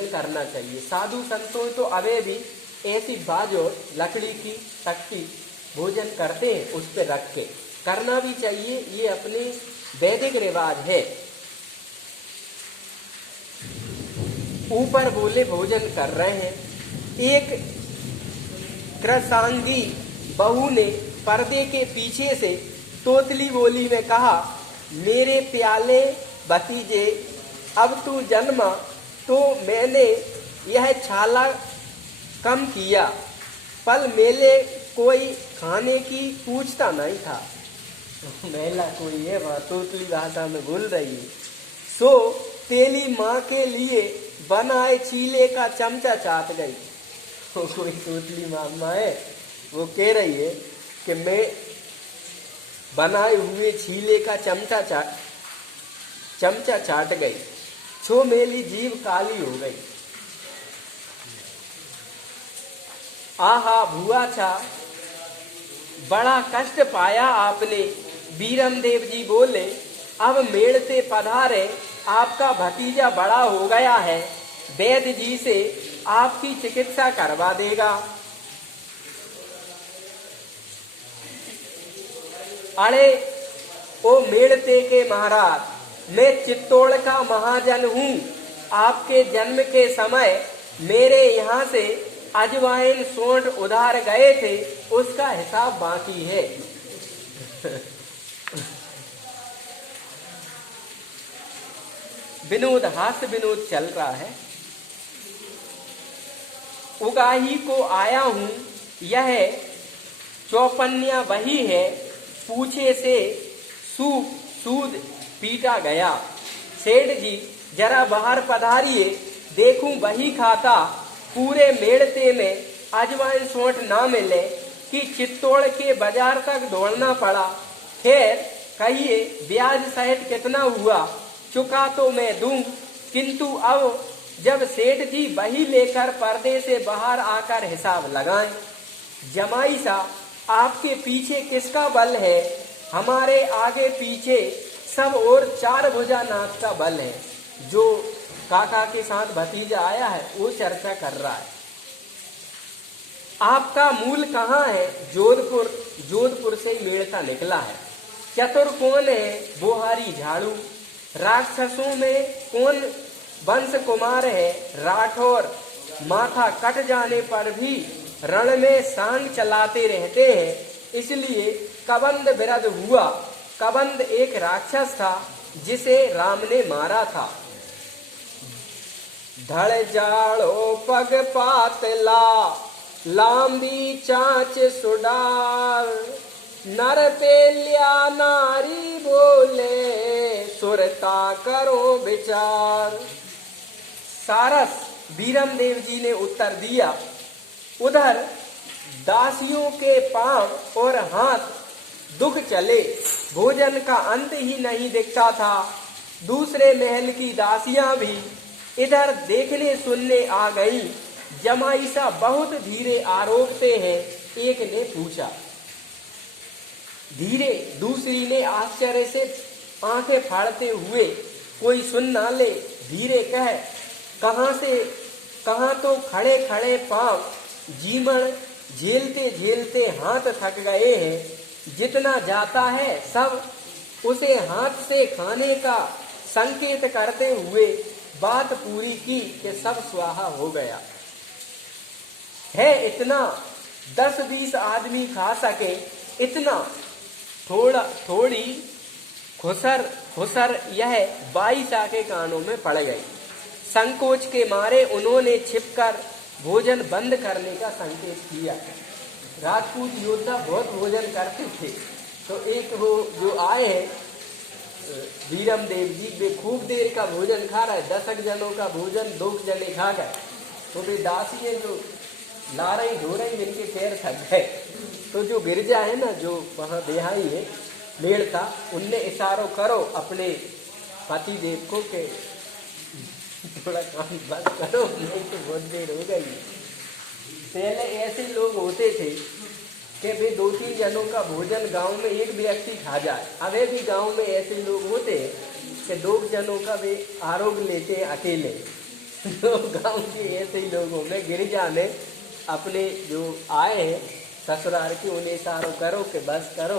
भोजन करना चाहिए। साधु संतों तो अवे भी ऐसी बाजोर लकड़ी की तख्ती भोजन करते हैं, उस पर रख के करना भी चाहिए, ये अपने वैदिक रिवाज है। ऊपर बोले भोजन कर रहे हैं। एक कृशांगी बहू ने पर्दे के पीछे से तोतली बोली में कहा, मेरे प्याले भतीजे, अब तू जन्मा तो मैंने यह छाला कम किया, पल मेले कोई खाने की पूछता नहीं था। महिला कोई है वह तोतली भाषा में बोल रही है। सो तेली माँ के लिए बनाए चीले का चमचा चाट गई। तो कोई तोतली मामा है, वो कह रही है कि मैं बनाए हुए चीले का चमचा चाट गई, छो मेरी जीभ काली हो गई। आहा भुआ छा, बड़ा कष्ट पाया आपने। बीरम देव जी बोले, अब मेड़ से पधारे, आपका भतीजा बड़ा हो गया है, वैद्य जी से आपकी चिकित्सा करवा देगा। अरे ओ मेड़ते के महाराज, मैं चित्तौड़ का महाजन हूँ। आपके जन्म के समय मेरे यहाँ से अजवाइन सोंठ उधार गए थे, उसका हिसाब बाकी है। विनोद, हास्य विनोद चल रहा है। उगाही को आया हूँ, यह चौपन्या वही है, पूछे से सूद पीटा गया। सेठ जी जरा बाहर पधारिए, देखूं वही खाता। पूरे मेड़ते में अजवाइन सोंठ ना मिले कि चित्तौड़ के बाजार तक दौड़ना पड़ा। खैर कहिए ब्याज सहित कितना हुआ, चुका तो मैं दूं, किंतु अब जब सेठ जी वही लेकर पर्दे से बाहर आकर हिसाब लगाएं। जमाई सा, आपके पीछे किसका बल है? हमारे आगे पीछे सब और 4 भुजानाथ का बल है। जो काका के साथ भतीजा आया है वो चर्चा कर रहा है। आपका मूल कहाँ है? जोधपुर। जोधपुर से मेड़ता निकला है। चतुर कौन है? बोहारी झाड़ू। राक्षसों में कौन वंश कुमार है? राठौर। माथा कट जाने पर भी रण में सांग चलाते रहते हैं, इसलिए कबंद विरध हुआ। कबंद एक राक्षस था जिसे राम ने मारा था। धड़ जाड़ो पग पातला, लांबी चांच सुडार, नर पेल्या नारी बोले, सुरता करो विचार। सारस बीरम देव जी ने उत्तर दिया, उधर दासियों के पांव और हाथ दुख चले, भोजन का अंत ही नहीं दिखता था। दूसरे महल की दासियां भी इधर देखने सुनने आ गई। जमाई सा बहुत धीरे आरोपते हैं, एक ने पूछा। धीरे, दूसरी ने आश्चर्य से आंखें फाड़ते हुए, कोई सुन ना ले, धीरे कह, कहां तो खड़े खड़े पांव जीमण झेलते झेलते हाथ थक गए हैं। जितना जाता है सब उसे हाथ से खाने का संकेत करते हुए बात पूरी की कि सब स्वाहा हो गया है। इतना 10-20 आदमी खा सके, इतना थोड़ी खुसर यह 22 के कानों में पड़ गई। संकोच के मारे उन्होंने छिपकर भोजन बंद करने का संकेत किया। राजपूत योद्धा बहुत भोजन करते थे, तो एक वो जो आए हैं बीरम देव जी, वे खूब देर का भोजन खा रहे, 10 जनों का भोजन 2 जने खा गए। तो वे दासी जो ला रही धो रही, जिनके पैर थक गए, तो जो गिरजा है ना, जो वहाँ देहाई है मेड़ था, उनने इशारों करो अपने पति देव को के थोड़ा काम बस करो, नहीं तो बहुत देर हो गई। पहले ऐसे लोग होते थे कि वे 2-3 जनों का भोजन गांव में एक व्यक्ति खा जाए। अभी भी गांव में ऐसे लोग होते हैं कि 2 जनों का वे आरोग्य लेते हैं अकेले। तो गांव के ऐसे ही लोगों में गिरिजा ने अपने जो आए हैं ससुराल के उन्हें इशारों करो कि बस करो।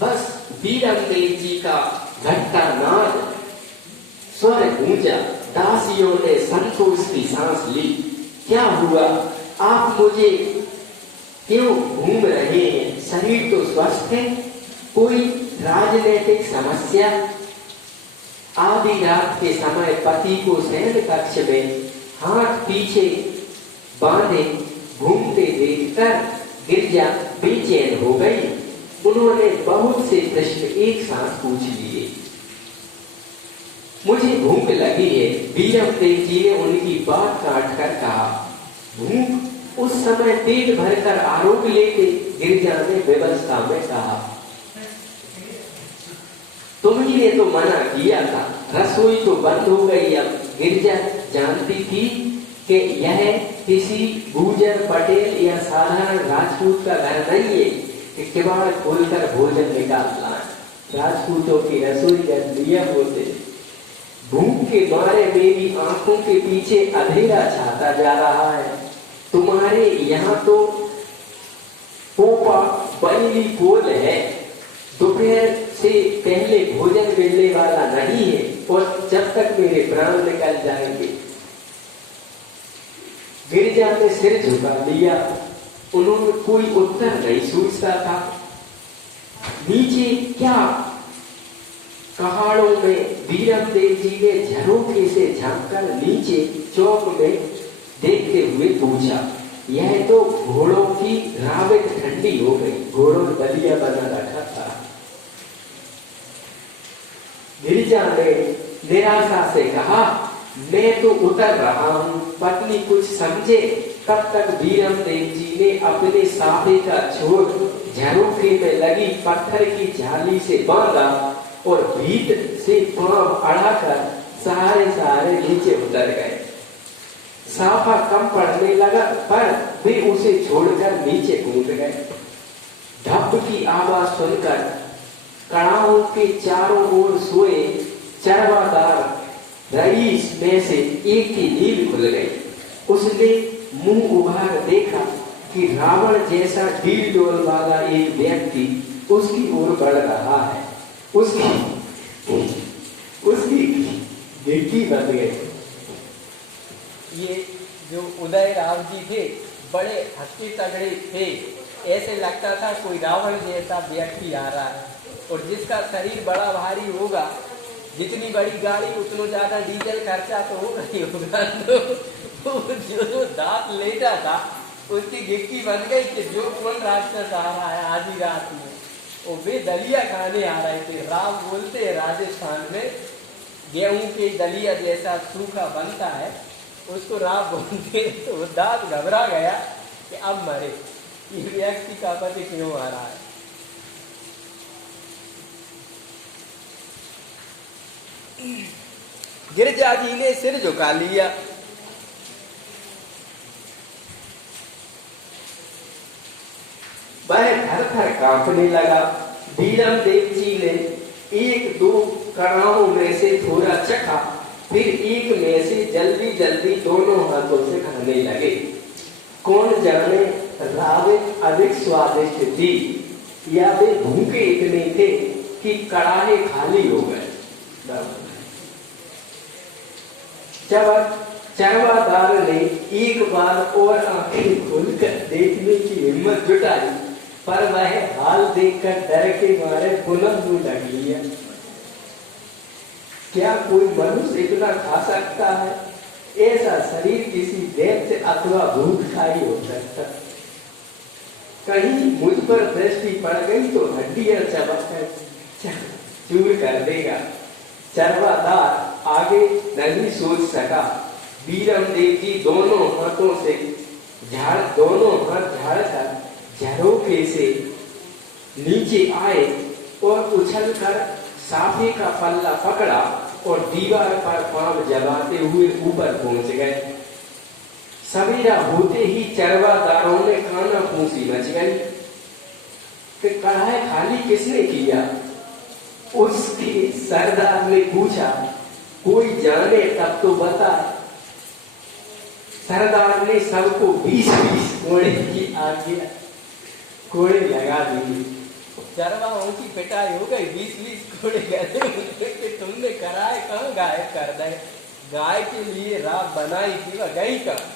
बस वीरमदेव जी का घंटा नाद स्वर गूंजा, दासियों ने संतोष की सांस ली। क्या हुआ, आप मुझे क्यों घूम रहे हैं? शरीर तो स्वस्थ है, कोई राजनीतिक समस्या? आधी रात के समय पति को शयन कक्ष में हाथ पीछे बांधे घूमते देखकर गिरजा बेचैन हो गई। उन्होंने बहुत से प्रश्न एक साथ पूछ लिए। मुझे भूख लगी है, वीरमदेव जी ने उनकी बात काट कर कहा। भूख? उस समय पेट भरकर आरोग्य लेते, गिरजा ने व्यवस्था में कहा। तुम्ही ने तो मना किया था, रसोई तो बंद हो गई। अब गिरजा जानती थी कि यह किसी गुर्जर, पटेल या साधारण राजपूत का घर नहीं है कि किवाड़ खोलकर भोजन निकालना है। राजपूतों की रसोई घर नियम होते। भूख के मारे मेरी आंखों के पीछे अंधेरा छाता जा रहा है। तुम्हारे यहाँ तो पोपा बली पोल है, दोपहर से पहले भोजन मिलने वाला नहीं है और जब तक मेरे प्राण निकल जाएंगे। गिरजा ने सिर झुका लिया। उन्होंने कोई उत्तर नहीं सोचता था। नीचे क्या पहाड़ों में वीरमदेव जी ने झरोखे से झांककर नीचे चौक में देखते हुए पूछा। यह तो घोड़ों की रावट ठंडी हो गई। घोड़ों ने बलिया बना रखा था। गिरिजा ने निराशा से कहा, मैं तो उतर रहा हूं। पत्नी कुछ समझे तब तक वीरमदेव जी ने अपने साफे का छोर झरोखे में लगी पत्थर की झाली से बांधा और भीतर से पांव अड़ाकर सहारे नीचे उतर गए। साफा कम पड़ने लगा पर वे उसे छोड़कर नीचे कूद गए। ढप की आवाज सुनकर कड़ाहों के चारों ओर सोए चरवादार रईस में से एक की नींद खुल गई। उसने मुंह उभार देखा कि रावण जैसा डील डोल वाला एक व्यक्ति उसकी ओर बढ़ रहा है। उसकी गिट्टी बन गई। ये जो उदय राव जी थे बड़े हट्टे तगड़े थे। ऐसे लगता था कोई रावण जैसा व्यक्ति आ रहा है और जिसका शरीर बड़ा भारी होगा, जितनी बड़ी गाड़ी उतना ज्यादा डीजल खर्चा तो होगा ही होगा। तो जो दांत लेटा था उसकी गिट्टी बन गई कि जो कौन राक्षस आ रहा है आधी रात में। और वे दलिया खाने आ रहे थे। राव बोलते हैं राजस्थान में गेहूं के दलिया जैसा सूखा बनता है, उसको राव बोलते। तो दांत घबरा गया कि अब मरे, ये व्यक्ति का पति क्यों आ रहा है। गिरजा जी ने सिर झुका लिया। वह थर थर कांपने लगा। वीरमदेव जी ने एक दो कड़ाहों में से थोड़ा चखा, फिर एक में से जल्दी जल्दी दोनों हाथों से खाने लगे। कौन जाने रावत अधिक स्वादिष्ट थी या वे भूखे इतने थे कि कड़ाहे खाली हो गए। चरवादार ने एक बार और आंखें खोलकर देखने की हिम्मत जुटाई, पर वह हाल देखकर डर के मारे पुनः मुंह ढक लिया। क्या कोई मनुष्य इतना खा सकता है? ऐसा शरीर किसी दैत्य अथवा भूत का ही हो सकता। कहीं मुझ पर दृष्टि पड़ गई तो हड्डियां चबक चूर कर देगा। चरवादार आगे नहीं सोच सका। वीरमदेव जी दोनों हाथ झाड़कर झरोखे से नीचे आए और उछलकर साफे का पल्ला पकड़ा और दीवार पर पांव जमाते हुए ऊपर पहुंच गए। सवेरा होते ही चरवादारों ने काना फूसी मच गई। कि कढ़ाई खाली किसने किया? उसके सरदार ने पूछा, कोई जाने तब तो बता। सरदार ने सबको 20-20 कोड़े की आज्ञा, कोड़े लगा दिए। चरवाहों की पिटाई हो गई, 20-20 कोड़े गए कि तुमने कराए कहाँ गाय कर दे। गाय के लिए राह बनाई थी, वह गई कहाँ?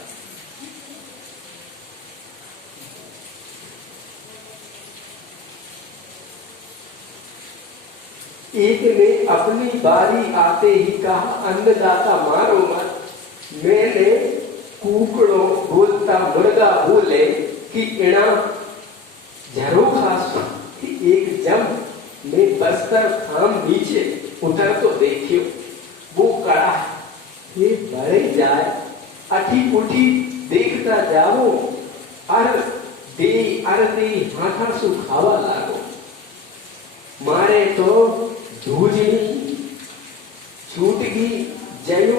एक ने अपनी बारी आते ही कहा, अन्नदाता मारो मत। मैंने कुकड़ों बोलता मुर्गा बोले कि इणा झरोखा एक जम में बस्तर थाम नीचे उतर तो देखियो। वो कड़ा ये बढ़े जाए, अठी उठी देखता जाओ, अर दे हाथा सुखावा लागो। मारे तो धूजनी छूटगी जयू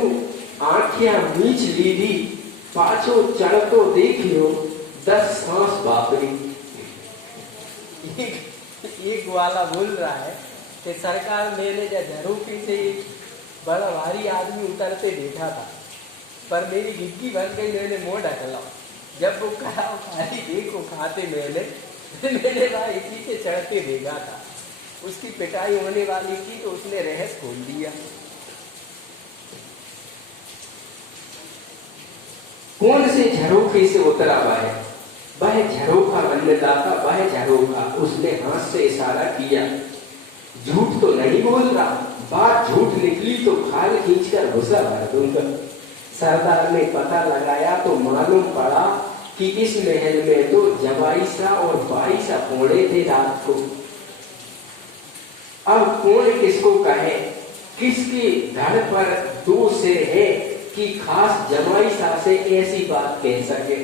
आँखिया मीच लीधी, पाछो चढ़तो देखियो 10 सांस बापरी। एक वाला बोल रहा है कि सरकार मैंने झरोखे से बड़ा भारी आदमी उतरते देखा था, पर मेरी गिट्टी बन गई, मैंने मुंह ढकला। जब वो कराओ खाली देखो खाते मैंने वहाँ इसी के चढ़ते देखा था। उसकी पिटाई होने वाली थी तो उसने रहस्य खोल दिया। कौन से झरोखे से उतरा वह झरोखा अन्नदाता, वह झरोखा। उसने हाथ से इशारा किया। झूठ तो नहीं बोल रहा, बात झूठ निकली तो खाल खींचकर घुसा भर दूंगा। सरदार ने पता लगाया तो मालूम पड़ा कि इस महल में तो 22 और 22 कोड़े थे रात को। अब कौन किसको कहे, किसके धड़ पर 2 सिर है कि खास जमाई सा से ऐसी बात कह सके।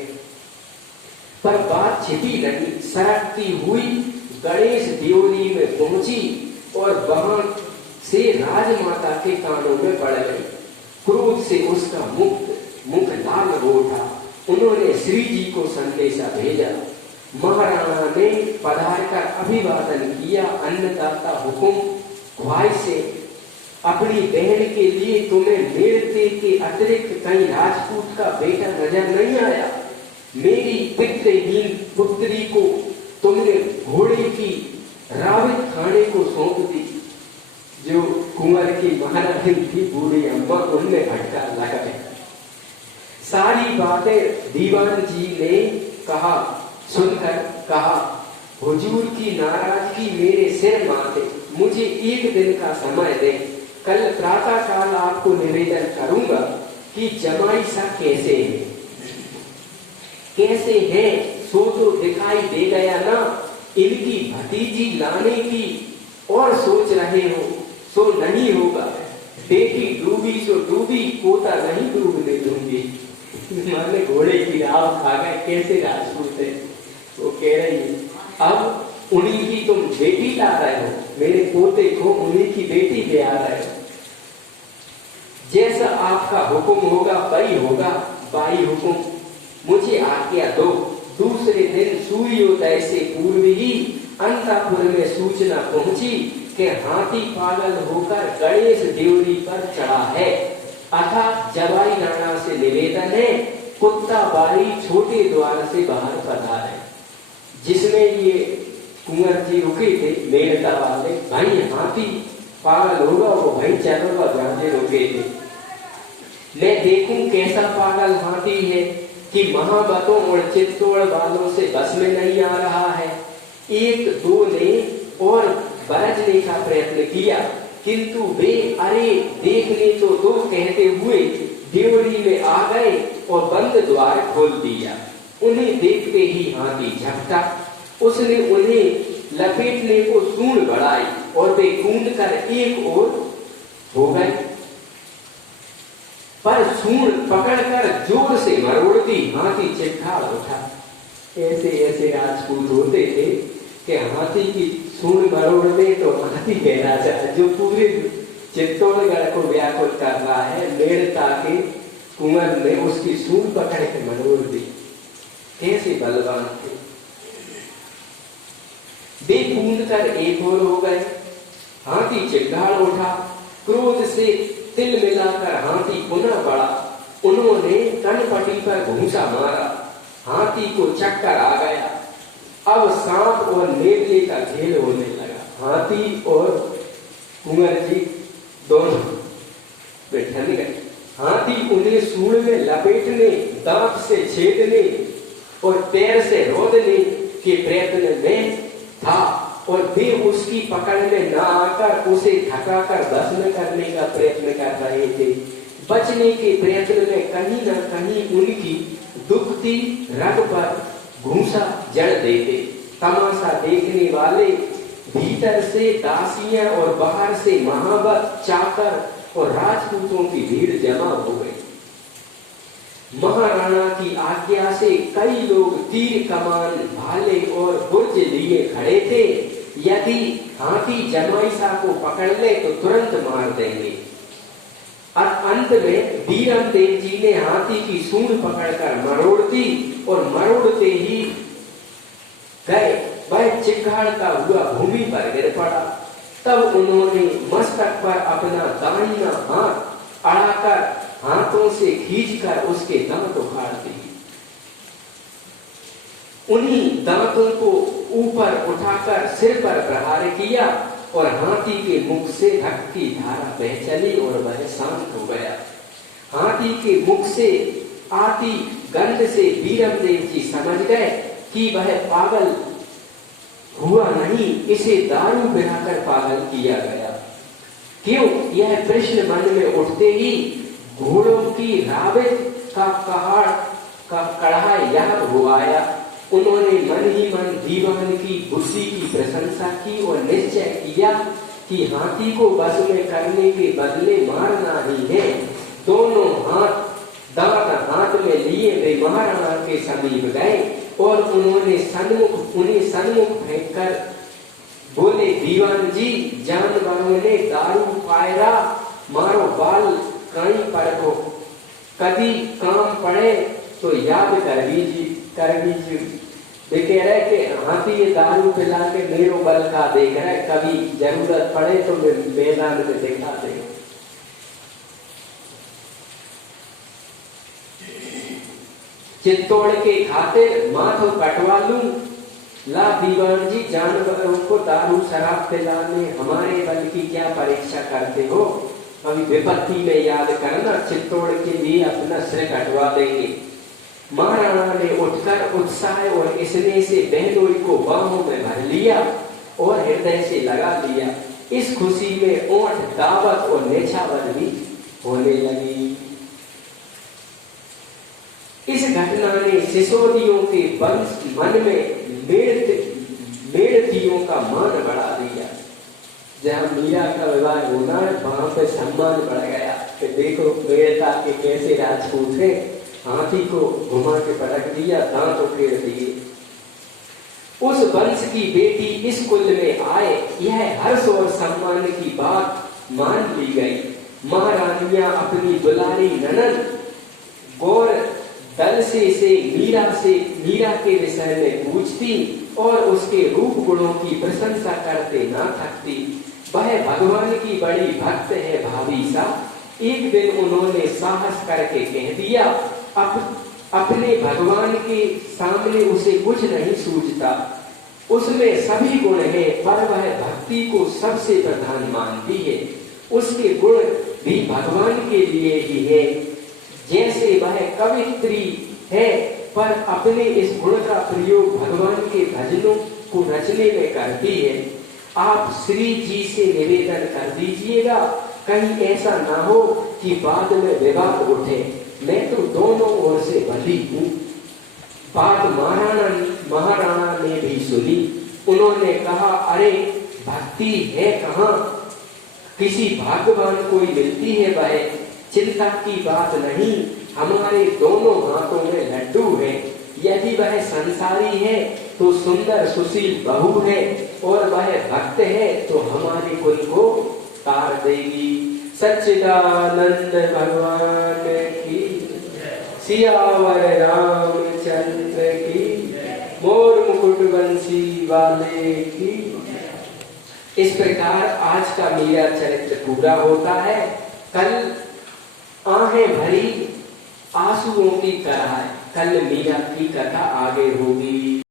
पर बात छिपी नहीं, सरकती हुई गणेश देवनी में पहुंची और वहां से राजमाता के कानों में पड़ गई। क्रोध से उसका मुख लाल हो उठा। उन्होंने श्री जी को संदेशा भेजा। महाराणा ने पधार कर अभिवादन किया। अन्नदाता हुकुम ख्वाहिश से अपनी बहन के लिए तुम्हें मेड़ते के अतिरिक्त कहीं राजपूत का बेटा नजर नहीं आया? मेरी पितृहीन पुत्री को तुमने घोड़े की रावित खाने को सौंप दी। जो कुंवर की महारानी थी बूढ़ी अम्मा, उनने भटका लगाया। सारी बातें दीवान जी ने सुनकर कहा, हुजूर की नाराजगी मेरे सिर माथे, मुझे 1 दिन का समय दे। कल प्रातः काल आपको निवेदन करूंगा कि जमाई सा कैसे है सो तो दिखाई दे गया ना। इनकी भतीजी लाने की और सोच रहे हो सो नहीं होगा। बेटी डूबी सो डूबी, पोता नहीं डूबने दूंगी। माने घोड़े की राव खा गए, कैसे राजपूत है। वो कह रही है, अब उन्हीं की तुम बेटी ला रहे हो, मेरे पोते को उन्हीं की बेटी ले आ रहे हो। जैसा आपका हुक्म होगा वही होगा। बाई हुक्म, मुझे आज्ञा दो। दूसरे दिन सूर्योदय से पूर्व ही अंतपुर में सूचना पहुंची कि हाथी पागल होकर गणेश देवरी पर चढ़ा है। अतः जवाई राणा से निवेदन है, कुत्ता बारी छोटे द्वार से बाहर पधारे। जिसमें ये कुंवर जी रुके थे मेड़ता वाले, भाई हाथी पागल होगा वो भाई चलो जाने रुके थे। मैं देखूं कैसा पागल हाथी है कि महाबतों और चित्तौड़ वालों से बस में नहीं आ रहा है। 1-2 ने और बरजने का प्रयत्न किया, किंतु वे अरे देखने तो दो कहते हुए देवरी में आ गए और बंद द्वार खोल दिया। उन्हें देखते ही हाथी झपटा। उसने उन्हें लपेटने को सूंड बढ़ाई और वे कूद कर एक ओर हो गए, पर सूंड पकड़कर जोर से मरोड़ दी। हाथी चिट्ठा उठा। ऐसे ऐसे राजपूत होते थे कि हाथी की सूंड मरोड़ दे तो हाथी कहना चाहे। जो पूरे चित्तौड़गढ़ को व्याकुल कर रहा है, मेड़ता के कुंवर ने उसकी सूंड पकड़ के मरोड़ दी। कैसे बलवान थे। वे कूद कर एक ओर हो गए। हाथी चिल्लाड़ उठा, क्रोध से तिल मिलाकर हाथी पुनः बढ़ा। उन्होंने कनपटी पर घूंसा मारा, हाथी को चक्कर आ गया। अब सांप और नेवले का खेल होने लगा। हाथी और कुंवर जी दोनों बैठन गए। हाथी उन्हें सूंड में लपेटने, दांत से छेदने और पैर से रोदने के प्रयत्न में था और वे उसकी पकड़ में न आकर उसे थकाकर भस्म करने का प्रयत्न कर रहे थे। बचने के प्रयत्न में कहीं न कहीं उनकी दुखती रग पर घूंसा जड़ देते। तमाशा देखने वाले भीतर से दासियां और बाहर से महावत, चाकर और राजपूतों की भीड़ जमा हो गई। महाराणा की आज्ञा से कई लोग तीर, कमान, भाले और बुर्ज लिए खड़े थे। यदि हाथी जमाईसा को पकड़ ले तो तुरंत मार देंगे। और अंत में बीरम देव जी ने हाथी की सूंड पकड़कर मरोड़ दी और मरोड़ते ही गए वह चिघाड़ता हुआ भूमि पर गिर पड़ा। तब उन्होंने मस्तक पर अपना दाहिना हाथ अड़ाकर हाथों से खींचकर उसके दांत उखाड़ दिए। उन्हीं दांतों को ऊपर उठाकर सिर पर प्रहार किया और हाथी के मुख से रक्त की धारा बह चली और वह शांत हो गया। हाथी के मुख से आती गंध से बीरम देव जी समझ गए कि वह पागल हुआ नहीं, इसे दारू पिलाकर पागल किया गया। क्यों? यह प्रश्न मन में उठते ही घोड़ों की रावित का कढ़ा याद हो आया। उन्होंने मन ही मन दीवान की बुद्धि की प्रशंसा की और निश्चय किया कि हाथी को बस में करने के बदले मारना ही है। दोनों दांत हाथ में लिए वे महाराणा के समीप गए और उन्हें सन्मुख फेंककर बोले, दीवान जी, जानवरों ने दारू पायरा, मारो बाल कहीं पर को, कभी काम पड़े तो याद कर लीजिए। वे कह रहे कि हाथी ये दारू पिला के मेरो बल का देख रहा है, कभी जरूरत पड़े तो मैदान में दिखा दे। चित्तौड़ के खातिर माथो कटवा लूं। ला दीवान जी, जानवरों को दारू शराब पिलाने हमारे बल की क्या परीक्षा करते हो? अभी विपत्ति में याद करना, चित्तौड़ के लिए अपना सिर कटवा देंगे। महाराणा ने उठकर उत्साह और स्नेह से बहनोई को बाहों में भर लिया और हृदय से लगा लिया। इस खुशी में ओठ, दावत और नेछावर भी होने लगी। इस घटना ने सिसोदियों के वंश मन में मेड़तियों का मान बढ़ा दिया। जहाँ मीरा का विवाह होना है वहां पे सम्मान बढ़ गया कि देखो मेड़ता के कैसे राजपूत है। हाथी को घुमा के पटक दिया, दांत उखेड़ दिए। उस वंश की बेटी इस कुल में आए, यह हर्ष और सम्मान की बात मान ली गई। महारानियां अपनी दुलारी ननद गौर दल से मीरा के विषय में पूछती और उसके रूप गुणों की प्रशंसा करते ना थकती। वह भगवान की बड़ी भक्त है भाभी सा। एक दिन उन्होंने साहस करके कह दिया, अपने भगवान के सामने उसे कुछ नहीं सूझता। उसमें सभी गुण हैं पर वह भक्ति को सबसे प्रधान मानती है। उसके गुण भी भगवान के लिए ही है। जैसे वह कवित्री है पर अपने इस गुण का प्रयोग भगवान के भजनों को रचने में करती है। आप श्री जी से निवेदन कर दीजिएगा, कहीं ऐसा ना हो कि बाद में विवाद उठे। मैं तो दोनों ओर से भली हूँ। बात महाराणा ने भी सुनी। उन्होंने कहा, अरे भक्ति है कहाँ, किसी भाग्यवान कोई मिलती है वह चिंता की बात नहीं। हमारे दोनों हाथों में लड्डू है। यदि वह संसारी है तो सुंदर सुशील बहू है और वह भक्त है तो हमारे कुल को तार देगी। सच्चिदानंद भगवान की, सियावर रामचंद्र की। मोर मुकुट बंसी वाले की। इस प्रकार आज का मीरा चरित्र पूरा होता है। कल आहें भरी आंसुओं की कराह, कल मीरा की कथा आगे होगी।